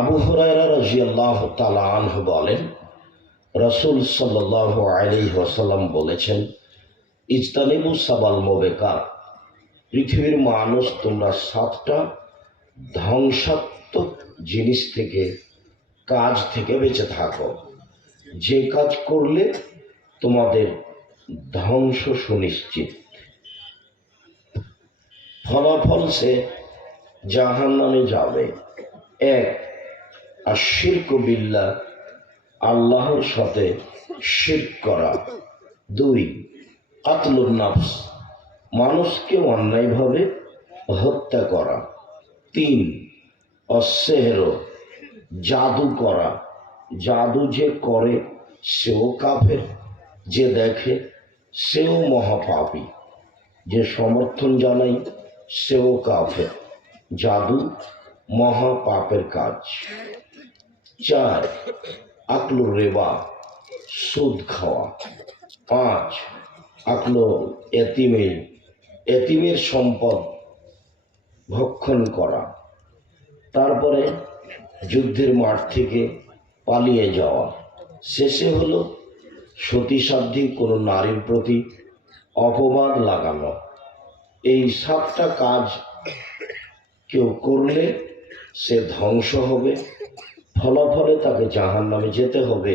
আবু হুরায়রা রাদিয়াল্লাহু তাআলা আনহু বলেন, রাসূল সাল্লাল্লাহু আলাইহি ওয়াসাল্লাম বলেছেন, ইজতানিবু সাবাল মুবিকাত, পৃথিবীর মানুষ তোমরা 7টা ধ্বংসাত্মক জিনিস থেকে, কাজ থেকে বেঁচে থাকো, যে কাজ করলে তোমাদের ধ্বংস সুনিশ্চিত, ফলাফল সে জাহান্নামে যাবে। 1, আশিরকু বিল্লাহ, আল্লাহর সাথে শিরক করা। 2, কাতলুন নাফস, মানুষকে অন্যায়ভাবে হত্যা করা। 3, অসেহর, জাদু করা। জাদু যে করে সেও কাফের, যে দেখে সেও মহাপাপী, যে সমর্থন জানাই সেও কাফের। জাদু মহাপাপের কাজ। 4, আকলুর রিবা, সুদ খাওয়া। 5, আকলো এতিমের সম্পদ ভক্ষণ করা। তারপরে যুদ্ধের মাঠ থেকে পালিয়ে যাওয়া। শেষে হলো সতীসাধ্যী কোনো নারীর প্রতি অপবাদ লাগানো। এই 7টা কাজ কেউ করলে সে ধ্বংস হবে, ফলাফলে তাকে জাহান্নামে যেতে হবে।